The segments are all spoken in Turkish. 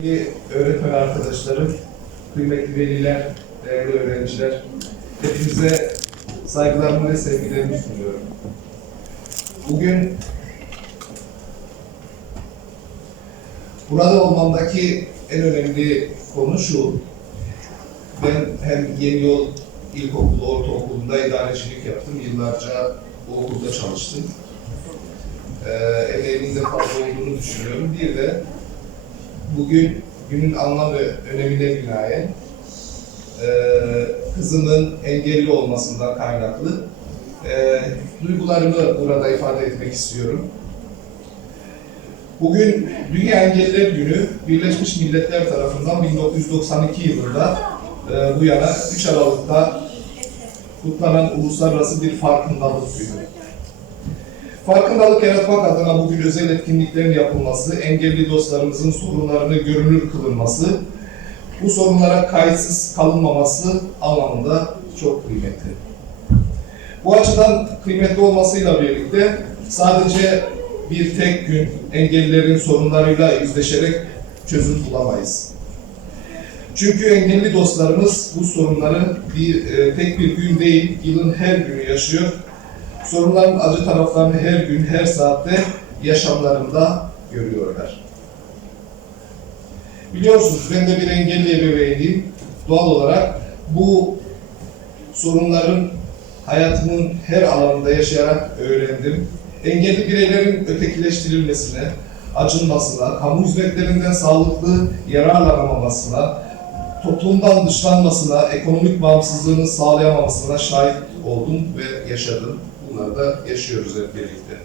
Kıymetli öğretmen arkadaşlarım, kıymetli veliler, değerli öğrenciler, hepinize saygılarımı ve sevgilerimi sunuyorum. Bugün burada olmamdaki en önemli konu şu, ben hem Yeni Yol İlkokulu, Ortaokulu'nda idarecilik yaptım, yıllarca bu okulda çalıştım. Ee, emeğimin de fazla olduğunu düşünüyorum. Bir de bugün günün anlam ve önemine binaen e, kızımın engelli olmasından kaynaklı e, duygularımı burada ifade etmek istiyorum. Bugün Dünya Engelliler Günü Birleşmiş Milletler tarafından 1992 yılında e, bu yana 3 Aralık'ta kutlanan uluslararası bir farkındalık günü. Farkındalık yaratmak adına bugün özel etkinliklerin yapılması, engelli dostlarımızın sorunlarını görünür kılınması, bu sorunlara kayıtsız kalınmaması anlamında çok kıymetli. Bu açıdan kıymetli olmasıyla birlikte sadece bir tek gün engellilerin sorunlarıyla yüzleşerek çözüm bulamayız. Çünkü engelli dostlarımız bu sorunları bir, e, tek bir gün değil, yılın her günü yaşıyor sorunların acı taraflarını her gün, her saatte yaşamlarında görüyorlar. Biliyorsunuz ben de bir engelli ebeveyniyim. Doğal olarak bu sorunların hayatımın her alanında yaşayarak öğrendim. Engelli bireylerin ötekileştirilmesine, acınmasına, kamu hizmetlerinden sağlıklı yararlanamamasına, toplumdan dışlanmasına, ekonomik bağımsızlığını sağlayamamasına şahit oldum ve yaşadım. Bunları da yaşıyoruz hep birlikte.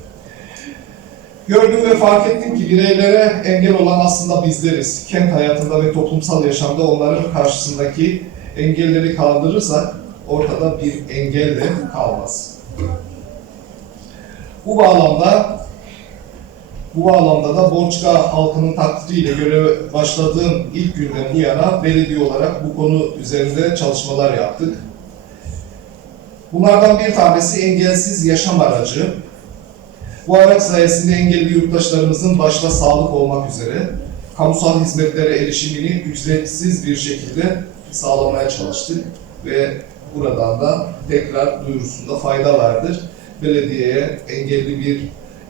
Gördüm ve fark ettim ki bireylere engel olan aslında bizleriz. Kent hayatında ve toplumsal yaşamda onların karşısındaki engelleri kaldırırsak ortada bir engel de kalmaz. Bu bağlamda bu bağlamda da Borçka halkının takdiriyle göreve başladığım ilk günden bu yana belediye olarak bu konu üzerinde çalışmalar yaptık. Bunlardan bir tanesi engelsiz yaşam aracı. Bu araç sayesinde engelli yurttaşlarımızın başta sağlık olmak üzere kamusal hizmetlere erişimini ücretsiz bir şekilde sağlamaya çalıştık ve buradan da tekrar duyurusunda fayda vardır. Belediyeye engelli bir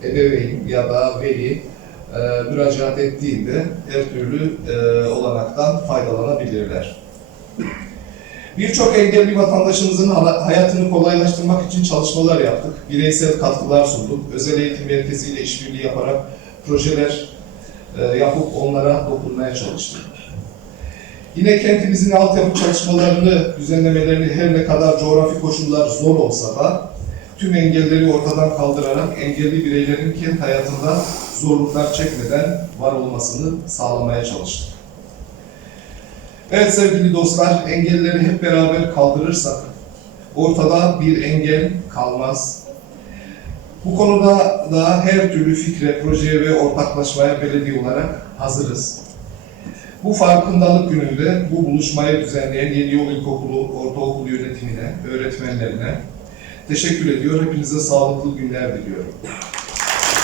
ebeveyn ya da veli e, müracaat ettiğinde her türlü e, olanaktan faydalanabilirler. Birçok engelli vatandaşımızın hayatını kolaylaştırmak için çalışmalar yaptık. Bireysel katkılar sunduk. Özel eğitim merkeziyle işbirliği yaparak projeler e, yapıp onlara dokunmaya çalıştık. Yine kentimizin altyapı çalışmalarını, düzenlemelerini her ne kadar coğrafi koşullar zor olsa da tüm engelleri ortadan kaldırarak engelli bireylerin kent hayatında zorluklar çekmeden var olmasını sağlamaya çalıştık. Evet sevgili dostlar, engelleri hep beraber kaldırırsak ortada bir engel kalmaz. Bu konuda da her türlü fikre, projeye ve ortaklaşmaya belediye olarak hazırız. Bu farkındalık gününde bu buluşmayı düzenleyen Yeni Yol İlkokulu, Ortaokulu yönetimine, öğretmenlerine teşekkür ediyor. Hepinize sağlıklı günler diliyorum.